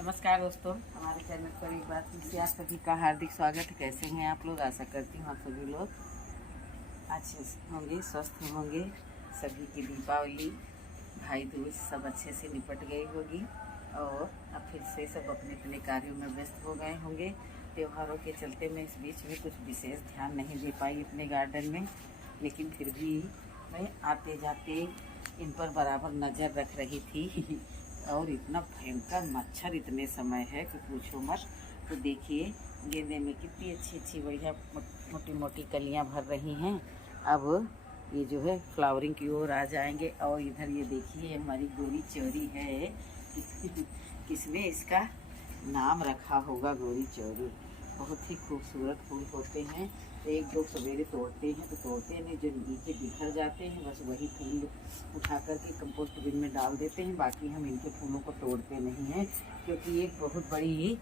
नमस्कार दोस्तों, हमारे चैनल पर एक बार फिर से आप सभी का हार्दिक स्वागत है। कैसे हैं आप लोग? आशा करती हूँ आप सभी लोग अच्छे से होंगे, स्वस्थ होंगे। सभी की दीपावली, भाई दूज सब अच्छे से निपट गई होगी और अब फिर से सब अपने अपने कार्यों में व्यस्त हो गए होंगे। त्योहारों के चलते मैं इस बीच में कुछ विशेष ध्यान नहीं दे पाई अपने गार्डन में, लेकिन फिर भी मैं आते जाते इन पर बराबर नज़र रख रही थी। और इतना भयंकर मच्छर इतने समय है कि पूछो मत। तो देखिए गेंदे में कितनी अच्छी अच्छी बढ़िया मोटी मोटी कलियां भर रही हैं। अब ये जो है फ्लावरिंग की ओर आ जाएंगे। और इधर ये देखिए हमारी गोरी चोरी है। किसने इसका नाम रखा होगा गोरी चोरी। बहुत ही खूबसूरत फूल होते हैं। एक दो सवेरे तोड़ते हैं तो तोड़ते नहीं, जो नीचे बिखर जाते हैं बस वही फूल उठा करके कंपोस्ट बिन में डाल देते हैं। बाकी हम इनके फूलों को तोड़ते नहीं हैं, क्योंकि ये बहुत बड़ी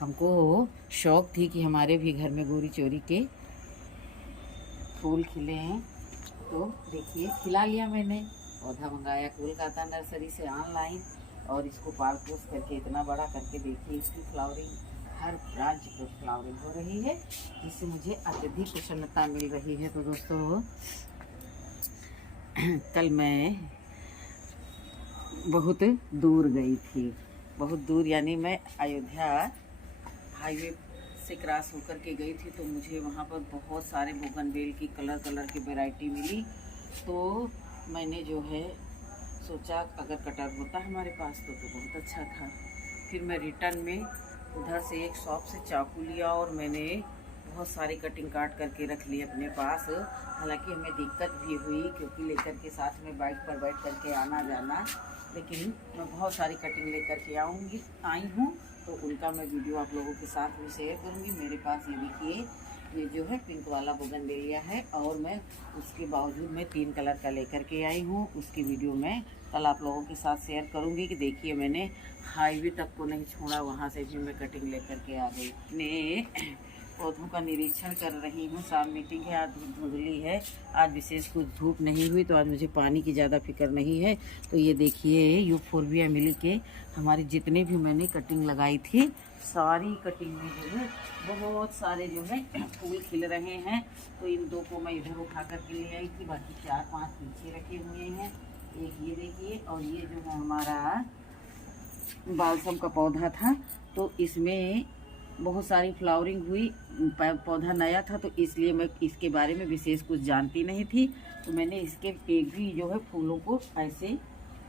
हमको शौक़ थी कि हमारे भी घर में गोरी चोरी के फूल खिले हैं। तो देखिए खिला लिया मैंने, पौधा मंगाया कोलकाता नर्सरी से ऑनलाइन, और इसको पाल पोस करके इतना बड़ा करके देखिए इसकी फ्लावरिंग हर राज्य पर फ्लावरिंग हो रही है, जिससे मुझे अत्यधिक प्रसन्नता मिल रही है। तो दोस्तों कल मैं बहुत दूर गई थी, बहुत दूर यानी मैं अयोध्या हाईवे से क्रॉस होकर के गई थी। तो मुझे वहाँ पर बहुत सारे बोगनवेल की कलर की वैरायटी मिली। तो मैंने जो है सोचा अगर कटर होता हमारे पास तो बहुत अच्छा था। फिर मैं रिटर्न में उधर से एक शॉप से चाकू लिया और मैंने बहुत सारी कटिंग काट करके रख ली अपने पास। हालांकि हमें दिक्कत भी हुई क्योंकि लेकर के साथ में बाइक पर बैठ करके आना जाना, लेकिन मैं बहुत सारी कटिंग लेकर के आई हूँ। तो उनका मैं वीडियो आप लोगों के साथ भी शेयर करूँगी। मेरे पास ये देखिए ये जो है पिंक वाला बोगनवेलिया है, और मैं उसके बावजूद मैं 3 कलर का लेकर के आई हूँ। उसकी वीडियो मैं कल आप लोगों के साथ शेयर करूँगी कि देखिए मैंने हाईवे तक को नहीं छोड़ा, वहाँ से भी मैं कटिंग लेकर के आ गई। मैं पौधों का निरीक्षण कर रही हूँ। शाम मीटिंग है, आज धूप धुंधली है, आज विशेष कुछ धूप नहीं हुई, तो आज मुझे पानी की ज़्यादा फिक्र नहीं है। तो ये देखिए यूफोर्बिया मिली के हमारी जितने भी मैंने कटिंग लगाई थी, सारी कटिंग में जो है बहुत सारे जो है फूल खिल रहे हैं। तो इन 2 को मैं इधर उठा करके ले आई थी, बाकी 4-5 पीछे रखे हुए हैं। एक ये देखिए, और ये जो है हमारा बालसम का पौधा था, तो इसमें बहुत सारी फ्लावरिंग हुई। पौधा नया था तो इसलिए मैं इसके बारे में विशेष कुछ जानती नहीं थी। तो मैंने इसके एक भी जो है फूलों को ऐसे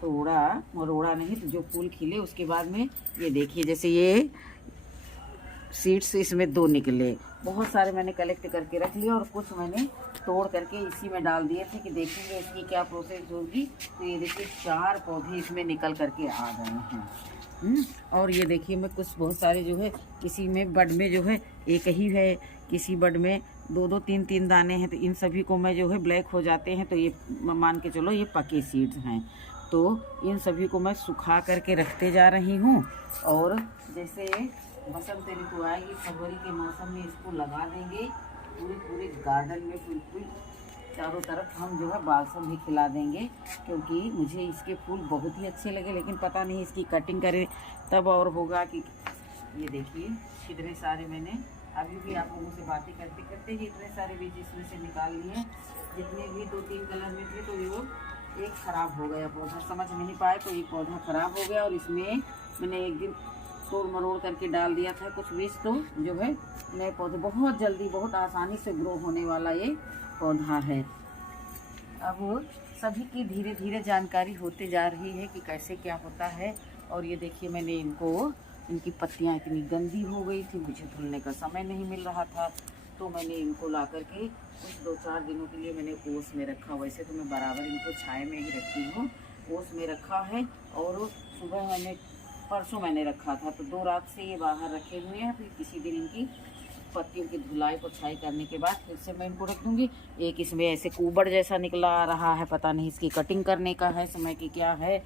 तोड़ा मरोड़ा नहीं, तो जो फूल खिले उसके बाद में ये देखिए जैसे ये सीड्स इसमें 2 निकले। बहुत सारे मैंने कलेक्ट करके रख लिए और कुछ मैंने तोड़ करके इसी में डाल दिए थे कि देखेंगे इसकी क्या प्रोसेस होगी। तो ये देखिए 4 पौधे इसमें निकल करके आ गए हैं। और ये देखिए मैं कुछ बहुत सारे जो है, किसी में बड में जो है एक ही है, किसी बड में 2-2 3-3 दाने हैं। तो इन सभी को मैं जो है ब्लैक हो जाते हैं, तो ये मान के चलो ये पके सीड्स हैं। तो इन सभी को मैं सुखा करके रखते जा रही हूँ, और जैसे बसंत ऋतु आएगी फरवरी के मौसम में इसको लगा देंगे पूरे गार्डन में। बिल्कुल चारों तरफ हम जो है बालसम भी खिला देंगे, क्योंकि मुझे इसके फूल बहुत ही अच्छे लगे। लेकिन पता नहीं इसकी कटिंग करें तब और होगा कि। ये देखिए कितने सारे मैंने अभी भी आप लोगों से बातें करते करते ही इतने सारे बीज इसमें से निकाल लिए। जितने भी 2-3 कलर में थे तो वो एक ख़राब हो गया पौधा, समझ नहीं पाए तो एक पौधा ख़राब हो गया। और इसमें मैंने एक दिन तोड़ मरोड़ करके डाल दिया था कुछ बीज, तो जो है नए पौधे बहुत जल्दी बहुत आसानी से ग्रो होने वाला ये पौधा है। अब सभी की धीरे धीरे जानकारी होते जा रही है कि कैसे क्या होता है। और ये देखिए मैंने इनकी पत्तियां इतनी गंदी हो गई थी, मुझे धुलने का समय नहीं मिल रहा था। तो मैंने इनको ला करके कुछ 2-4 दिनों के लिए मैंने ओस में रखा। वैसे तो मैं बराबर इनको छाए में ही रखती हूँ, ओस में रखा है। और सुबह परसों मैंने रखा था, तो 2 रात से ये बाहर रखे हुए हैं। फिर किसी दिन इनकी पत्तियों की धुलाई पोछाई करने के बाद फिर से मैं इनको रख दूँगी। एक इसमें ऐसे कुबड़ जैसा निकला आ रहा है, पता नहीं इसकी कटिंग करने का है समय की क्या है।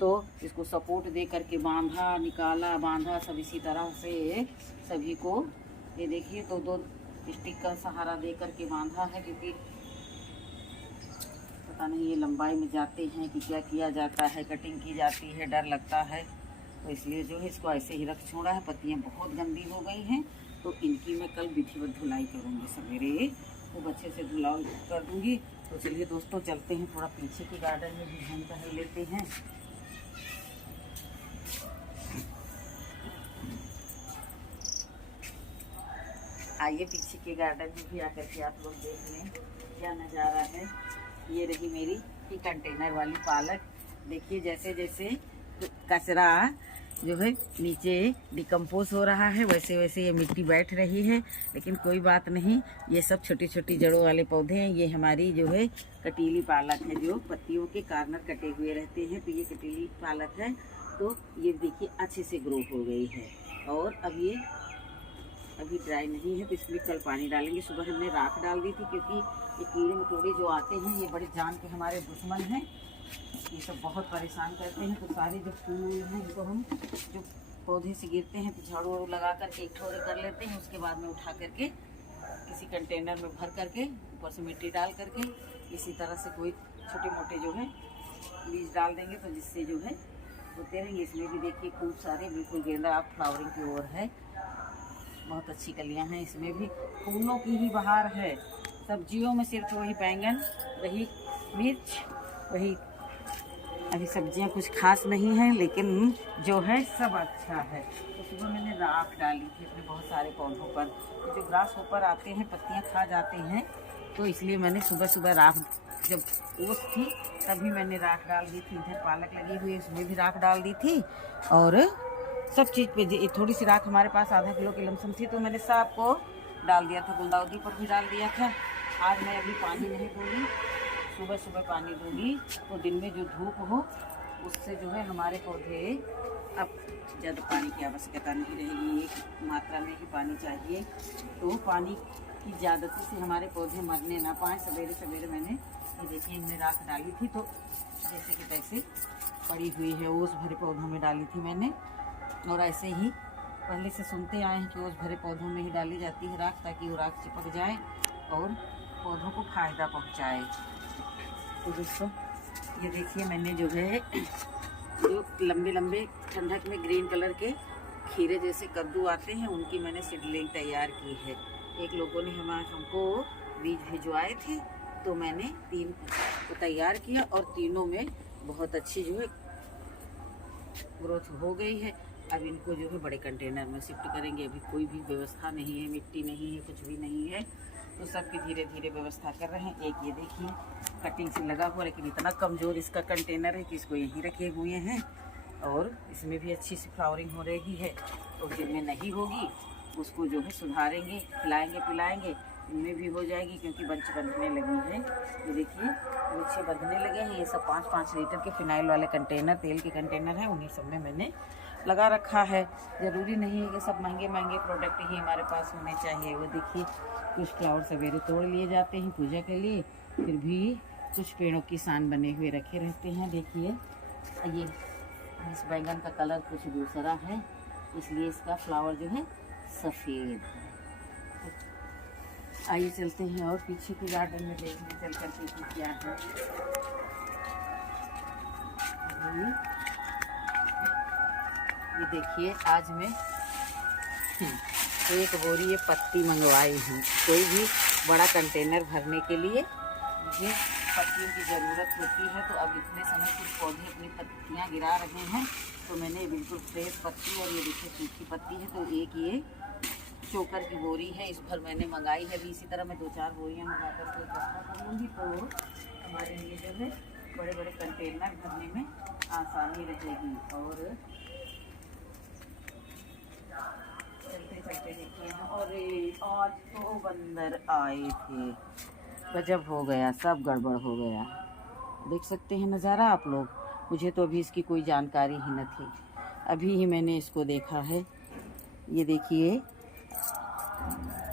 तो इसको सपोर्ट दे करके बांधा निकाला बांधा सब इसी तरह से सभी को। ये देखिए 2-2 स्टिक का सहारा दे करके बांधा है, क्योंकि पता नहीं ये लंबाई में जाते हैं कि क्या किया जाता है, कटिंग की जाती है, डर लगता है। तो इसलिए जो है इसको ऐसे ही रख छोड़ा है। पत्तियाँ बहुत गंदी हो गई हैं, तो इनकी मैं कल विधिवत धुलाई करूँगी, सवेरे खूब अच्छे से धुलाई कर दूँगी। तो चलिए दोस्तों चलते हैं, थोड़ा पीछे के गार्डन में भी घूम टहल लेते हैं। आइए पीछे के गार्डन में भी आकर के आप लोग देख लें क्या नज़ारा है। ये रही मेरी कंटेनर वाली पालक। देखिए जैसे जैसे कचरा जो है नीचे डिकम्पोज हो रहा है, वैसे वैसे ये मिट्टी बैठ रही है। लेकिन कोई बात नहीं, ये सब छोटी छोटी जड़ों वाले पौधे हैं। ये हमारी जो है कटीली पालक है, जो पत्तियों के कार्नर कटे हुए रहते हैं। तो ये कटीली पालक है, तो ये देखिए अच्छे से ग्रो हो गई है। और अब ये अभी ड्राई नहीं है, तो इसमें कल पानी डालेंगे। सुबह हमने राख डाल दी थी, क्योंकि ये कीड़े मकोड़े जो आते हैं ये बड़े जान के हमारे दुश्मन हैं। ये सब बहुत परेशान करते हैं। तो सारे जो फूल हैं इनको हम जो पौधे से गिरते हैं तो झाड़ू वाड़ू लगा करके एक ठोरे कर लेते हैं। उसके बाद में उठा करके किसी कंटेनर में भर करके ऊपर से मिट्टी डाल करके इसी तरह से कोई छोटे मोटे जो है बीज डाल देंगे, तो जिससे जो है होते रहेंगे। इसमें भी देखिए खूब सारे बिल्कुल गेंदा आप फ्लावरिंग की ओर है, बहुत अच्छी कलियां हैं। इसमें भी फूलों की ही बहार है। सब्जियों में सिर्फ वही बैंगन, वही मिर्च, वही अभी सब्जियां कुछ खास नहीं है, लेकिन जो है सब अच्छा है। तो सुबह मैंने राख डाली थी अपने बहुत सारे पौधों पर। तो जो ग्रास ऊपर आते हैं पत्तियां खा जाते हैं, तो इसलिए मैंने सुबह सुबह राख, जब ओस थी तभी मैंने राख डाल दी थी। इधर पालक लगी हुई है, उसमें भी राख डाल दी थी। और सब चीज़ पे थोड़ी सी राख हमारे पास आधा किलो की लमसम थी, तो मैंने सब को डाल दिया था। गुलदाउदी पर भी डाल दिया था। आज मैं अभी पानी नहीं दूँगी, सुबह सुबह पानी दूँगी। तो दिन में जो धूप हो उससे जो है हमारे पौधे, अब ज़्यादा पानी की आवश्यकता नहीं रहेगी, एक मात्रा में ही पानी चाहिए। तो पानी की ज़्यादती से हमारे पौधे मरने ना पाएँ। सवेरे सवेरे मैंने ये देखिए इनमें राख डाली थी, तो जैसे कि तैसे पड़ी हुई है। ओस भरे पौधों में डाली थी मैंने, और ऐसे ही पहले से सुनते आए हैं कि ओस भरे पौधों में ही डाली जाती है राख, ताकि वो राख चिपक जाए और पौधों को फायदा पहुंचाए। तो दोस्तों ये देखिए मैंने जो है जो लंबे लंबे ठंडक में ग्रीन कलर के खीरे जैसे कद्दू आते हैं, उनकी मैंने सीडलिंग तैयार की है। एक लोगों ने हमको बीज भिजवाए थे, तो मैंने 3 को तैयार किया और तीनों में बहुत अच्छी जो है ग्रोथ हो गई है। अब इनको जो है बड़े कंटेनर में शिफ्ट करेंगे। अभी कोई भी व्यवस्था नहीं है, मिट्टी नहीं है, कुछ भी नहीं है, तो सबकी धीरे धीरे व्यवस्था कर रहे हैं। एक ये देखिए कटिंग से लगा हुआ, लेकिन इतना कमज़ोर इसका कंटेनर है कि इसको यहीं रखे हुए हैं। और इसमें भी अच्छी सी फ्लावरिंग हो रही है। और जिनमें नहीं होगी उसको जो है सुधारेंगे, खिलाएंगे पिलाएंगे, इनमें भी हो जाएगी, क्योंकि बंच बंधने लगी है। ये देखिए गुच्छे बंधने लगे हैं। ये सब 5-5 लीटर के फिनाइल वाले कंटेनर, तेल के कंटेनर हैं, उन्हीं सब में मैंने लगा रखा है। ज़रूरी नहीं है कि सब महंगे महंगे प्रोडक्ट ही हमारे पास होने चाहिए। वो देखिए कुछ फ्लावर सवेरे तोड़ लिए जाते हैं पूजा के लिए, फिर भी कुछ पेड़ों की सान बने हुए रखे रहते हैं। देखिए ये इस बैंगन का कलर कुछ दूसरा है, इसलिए इसका फ्लावर जो है सफ़ेद है। आइए चलते हैं और पीछे के गार्डन में देखने चल कर के क्या है। ये देखिए आज मैं एक बोरी ये पत्ती मंगवाई हूँ। कोई भी बड़ा कंटेनर भरने के लिए मुझे पत्तियों की ज़रूरत होती है। तो अब इतने समय कुछ पौधे अपनी पत्तियाँ गिरा रहे हैं, तो मैंने बिल्कुल फ्रेश पत्ती, और ये देखिए सूखी पत्ती है, तो एक ये चोकर की बोरी है, इस भर मैंने मंगाई है। अभी इसी तरह मैं 2-4 बोरियाँ मंगा कर के इकट्ठा कर लूँगी, तो हमारे लिए जो है बड़े बड़े कंटेनर भरने में आसानी रहेगी। और चलते चलते देखिए, और आज तो बंदर आए थे, गजब हो गया, सब गड़बड़ हो गया। देख सकते हैं नज़ारा आप लोग। मुझे तो अभी इसकी कोई जानकारी ही न थी, अभी ही मैंने इसको देखा है। ये देखिए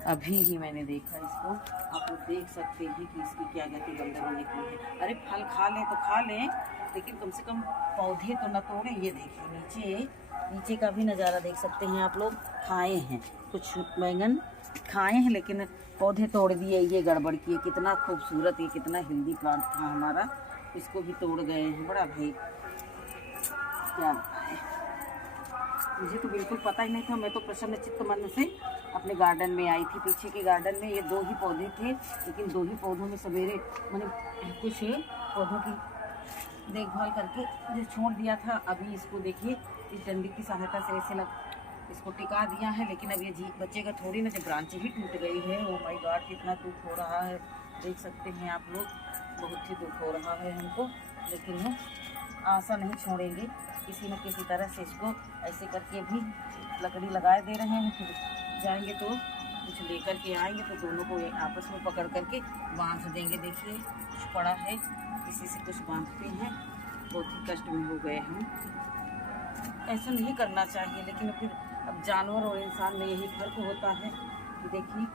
अभी ही मैंने देखा इसको। आप लोग देख सकते हैं कि इसकी क्या गति बंदरों ने की है। अरे फल खा लें तो खा लें, लेकिन कम से कम पौधे तो न तोड़ें। ये देखिए नीचे का भी नज़ारा देख सकते हैं आप लोग। खाए हैं कुछ बैंगन, खाए हैं, लेकिन पौधे तोड़ दिए। ये गड़बड़ किए। कितना खूबसूरत, ये कितना हेल्दी प्लांट था हमारा, इसको भी तोड़ गए हैं। बड़ा भाई क्या बताएं। मुझे तो बिल्कुल पता ही नहीं था। मैं तो प्रसन्न चित्त मन से अपने गार्डन में आई थी। पीछे के गार्डन में ये 2 ही पौधे थे, लेकिन 2 ही पौधों में सवेरे मैंने कुछ पौधों की देखभाल करके जो छोड़ दिया था। अभी इसको देखिए, इस डंडी की सहायता से ऐसे इसको टिका दिया है, लेकिन अब ये बचेगा थोड़ी ना, जब ब्रांच ही टूट गई है। ओ माय गॉड, कितना दुख हो रहा है, देख सकते हैं आप लोग, बहुत ही दुख हो रहा है हमको। लेकिन हम आशा नहीं छोड़ेंगे, किसी न किसी तरह से इसको ऐसे करके भी लकड़ी लगाए दे रहे हैं। फिर जाएंगे तो कुछ लेकर के आएंगे तो दोनों को आपस में पकड़ करके बांध देंगे। देखिए कुछ पड़ा है, इसी से कुछ बांधते हैं। बहुत ही कष्ट में हो गए हम, ऐसा नहीं करना चाहिए। लेकिन फिर अब जानवर और इंसान में यही फर्क होता है कि देखिए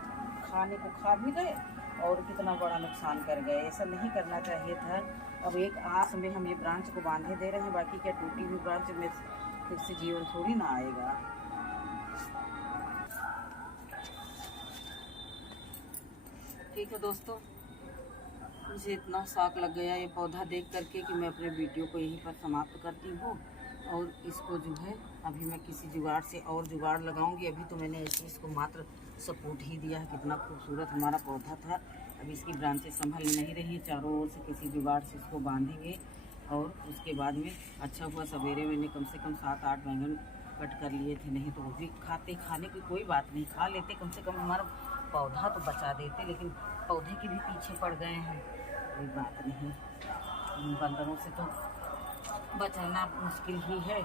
खाने को खा भी गए और कितना बड़ा नुकसान कर गए। ऐसा नहीं करना चाहिए था। अब एक आस में हम ये ब्रांच को बांधे दे रहे हैं, बाकी क्या टूटी हुई ब्रांच में फिर से जीवन थोड़ी ना आएगा। ठीक है दोस्तों, मुझे इतना शौक लग गया ये पौधा देख करके कि मैं अपने वीडियो को यहीं पर समाप्त करती हूँ। और इसको जो है अभी मैं किसी जुगाड़ से और जुगाड़ लगाऊंगी। अभी तो मैंने ऐसे इसको मात्र सपोर्ट ही दिया है। कितना खूबसूरत हमारा पौधा था। अभी इसकी ब्रांचेस संभल नहीं रही है, चारों ओर से किसी जुगाड़ से इसको बांधेंगे। और उसके बाद में अच्छा हुआ सवेरे मैंने कम से कम 7-8 बैंगन कट कर लिए थे, नहीं तो वो भी खाने की कोई बात नहीं, खा लेते, कम से कम हमारा पौधा तो बचा देते। लेकिन पौधे के भी पीछे पड़ गए हैं, कोई बात नहीं। बंदरों से तो बचाना मुश्किल ही है।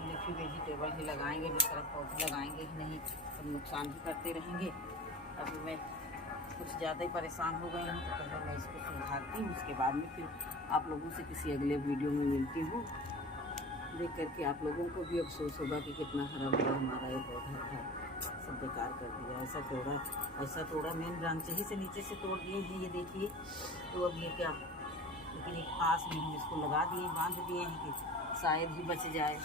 देखिए वेजिटेबल ही लगाएंगे, जिस तरह पौधे लगाएंगे ही नहीं, तो नुकसान ही करते रहेंगे। अभी मैं कुछ ज़्यादा ही परेशान हो गई हूँ, तो पहले मैं इसको सुधारती हूँ, उसके बाद में फिर आप लोगों से किसी अगले वीडियो में मिलती हूँ। देख करके आप लोगों को भी अफसोस होगा कि कितना हरा भरा हमारा ये पौधा था, सब बेकार कर दिया। ऐसा तोड़ा मेन ब्रांच ही से नीचे से तोड़ दिए हैं, ये देखिए। तो अब ये क्या, लेकिन एक पास में हम इसको लगा दिए, बांध दिए हैं कि शायद ही बच जाए।